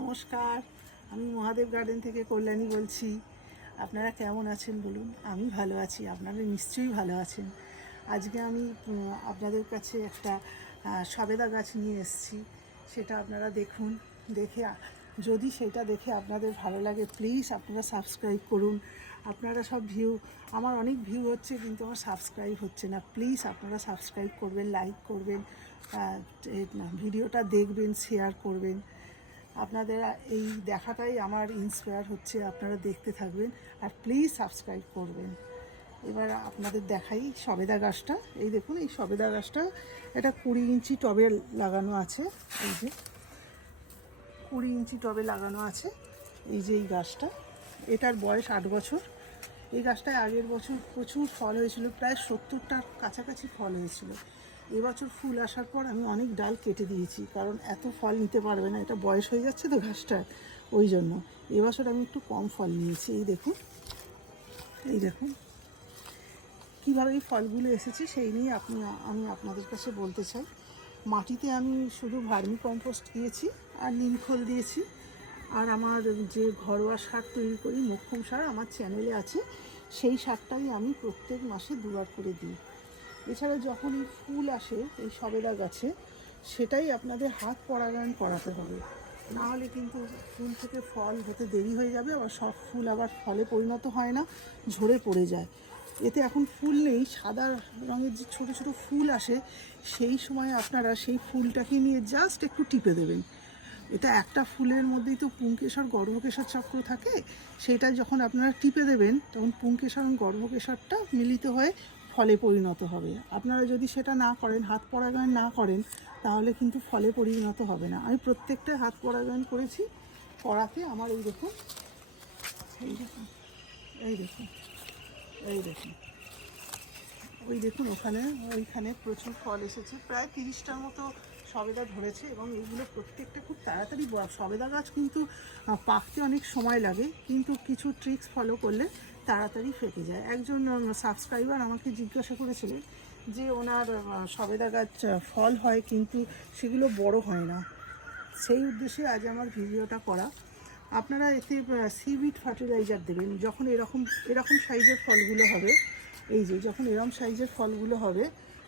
নমস্কার, আমি মহাদেব গার্ডেন থেকে কল্যাণী বলছি। আপনারা কেমন আছেন বলুন? আমি ভালো আছি, আপনারা নিশ্চয়ই ভালো আছেন। আজকে আমি আপনাদের কাছে একটা সবেদা গাছ নিয়ে এসেছি, সেটা আপনারা দেখুন। যদি সেটা দেখে আপনাদের ভালো লাগে, প্লিজ আপনারা সাবস্ক্রাইব করুন। আপনারা সব আমার অনেক ভিউ হচ্ছে, কিন্তু আমার সাবস্ক্রাইব হচ্ছে না। প্লিজ আপনারা সাবস্ক্রাইব করবেন, লাইক করবেন, ভিডিওটা দেখবেন, শেয়ার করবেন। আপনাদের এই দেখাটাই আমার ইন্সপায়ার হচ্ছে, আপনারা দেখতে থাকবেন আর প্লিজ সাবস্ক্রাইব করবেন। এবার আপনাদের দেখাই সবেদা গাছটা। এই দেখুন, এই সবেদা গাছটা এটা 20 ইঞ্চি টবে লাগানো আছে। এই যে 20 ইঞ্চি টবে লাগানো আছে। এই যে এই গাছটা, এটার বয়স 8 বছর। এই গাছটায় আগের বছর প্রচুর ফল হয়েছিল, প্রায় 70টার কাছাকাছি ফল হয়েছিল। এবছর ফুল আসার পর আমি অনেক ডাল কেটে দিয়েছি, কারণ এত ফল নিতে পারবে না, এটা বয়স হয়ে যাচ্ছে তো গাছটার, ওই জন্য এবছর আমি একটু কম ফল নিয়েছি। এই দেখুন কীভাবে এই ফলগুলো এসেছে, সেই নিয়ে আমি আপনাদের কাছে বলতে চাই। মাটিতে আমি শুধু ভার্মি কম্পোস্ট দিয়েছি আর নিমখোল দিয়েছি, আর আমার যে ঘরোয়া সার তৈরি করি, মোক্ষম সার, আমার চ্যানেলে আছে, সেই সারটাই আমি প্রত্যেক মাসে 2বার করে দিই। এছাড়া যখন এই ফুল আসে এই সবেদা গাছে, সেটাই আপনাদের হাত পরাগায়ন করাতে হবে, নাহলে কিন্তু ফুল থেকে ফল হতে দেরি হয়ে যাবে, আবার সব ফুল আবার ফলে পরিণত হয় না, ঝরে পড়ে যায়। এতে এখন ফুল নেই, সাদা রঙের যে ছোটো ছোটো ফুল আসে, সেই সময় আপনারা সেই ফুলটাকে নিয়ে জাস্ট একটু টিপে দেবেন। এটা একটা ফুলের মধ্যেই তো পুংকেশর গর্ভকেশর চক্র থাকে, সেটা যখন আপনারা টিপে দেবেন, তখন পুংকেশর এবং গর্ভকেশরটা মিলিত হয়ে ফলে পরিণত হবে। আপনারা যদি সেটা না করেন, হাত পরাগায়ন না করেন, তাহলে কিন্তু ফলে পরিণত হবে না। আমি প্রত্যেকটা হাত পরাগায়ন করেছি, করাতে আমার এই দেখুন, এই দেখুন, এই দেখুন, এই দেখুন, ওইখানে প্রচুর ফল এসেছে, প্রায় 30টার মতো সবেদা ধরেছে। এবং এইগুলো প্রত্যেকটা খুব তাড়াতাড়ি, সবেদা গাছ কিন্তু পাকতে অনেক সময় লাগে, কিন্তু কিছু ট্রিক্স ফলো করলে তাড়াতাড়ি ফেটে যায়। একজন সাবস্ক্রাইবার আমাকে জিজ্ঞাসা করেছিলেন যে ওনার সবেদা গাছ ফল হয়, কিন্তু সেগুলো বড় হয় না। সেই উদ্দেশ্যে আজ আমার ভিডিওটা করা। আপনারা এতে সিভিড ফার্টিলাইজার দেবেন যখন এরকম সাইজের ফলগুলো হবে। এই যে যখন এরকম সাইজের ফলগুলো হবে,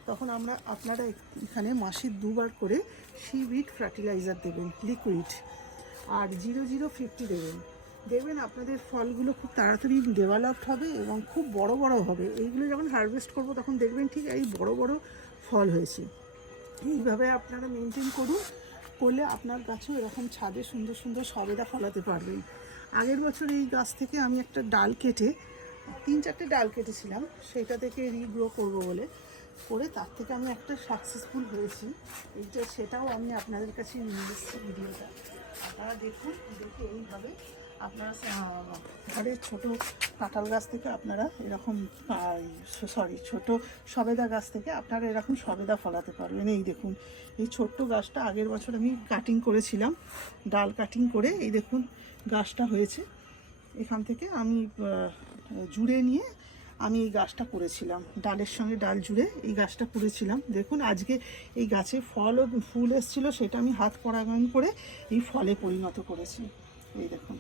তখন আপনারা এখানে মাসে 2বার করে সিভিড ফার্টিলাইজার দেবেন, লিকুইড। আর 0050 দেবেন। দেখবেন আপনাদের ফলগুলো খুব তাড়াতাড়ি ডেভেলপড হবে এবং খুব বড় বড় হবে। এইগুলো যখন হারভেস্ট করব, তখন দেখবেন ঠিক এই বড় বড় ফল হয়েছে। এইভাবে আপনারা মেনটেন করলে আপনার গাছেও এরকম ছাদে সুন্দর সুন্দর সবেদা ফলাতে পারবেন। আগের বছর এই গাছ থেকে আমি একটা ডাল কেটে, 3-4টে ডাল কেটেছিলাম, সেটা থেকে রিগ্রো করবো বলে তার থেকে আমি একটা সাকসেসফুল হয়েছি। সেটাও আমি আপনাদের কাছে নিয়ে এসেছি ভিডিওটা। আপনারা দেখুন, দেখে এইভাবে আপনারা ঘরের ছোটো কাঁঠাল গাছ থেকে আপনারা এরকম ছোটো সবেদা গাছ থেকে আপনারা এরকম সবেদা ফলাতে পারবেন। এই দেখুন, এই ছোট্ট গাছটা আগের বছর আমি কাটিং করেছিলাম, ডাল কাটিং করে এই দেখুন গাছটা হয়েছে। এখান থেকে আমি জুড়ে নিয়ে আমি এই গাছটা করেছিলাম, ডালের সঙ্গে ডাল জুড়ে এই গাছটা করেছিলাম। দেখুন আজকে এই গাছে ফুল এসেছিলো, সেটা আমি হাত পরাগায়ন করে এই ফলে পরিণত করেছি। এই দেখুন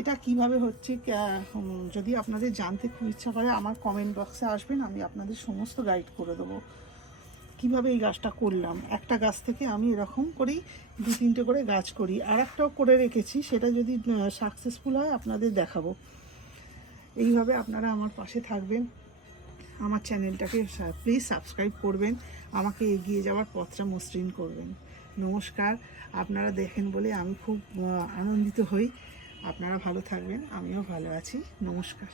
এটা কিভাবে হচ্ছে, যদি আপনাদের জানতে খুব ইচ্ছা করে, আমার কমেন্ট বক্সে আসবেন, আমি আপনাদের সমস্ত গাইড করে দেবো কিভাবে এই গাছটা করলাম। একটা গাছ থেকে আমি এরকম করেই 2-3টে করে গাছ করি, আর একটাও করে রেখেছি, সেটা যদি সাকসেসফুল হয় আপনাদের দেখাবো। এইভাবে আপনারা আমার পাশে থাকবেন, আমার চ্যানেলটাকে প্লিজ সাবস্ক্রাইব করবেন, আমাকে এগিয়ে যাওয়ার পথটা মসৃণ করবেন। নমস্কার, আপনারা দেখেন বলে আমি খুব আনন্দিত হই। আপনারা ভালো থাকবেন, আমিও ভালো আছি। নমস্কার।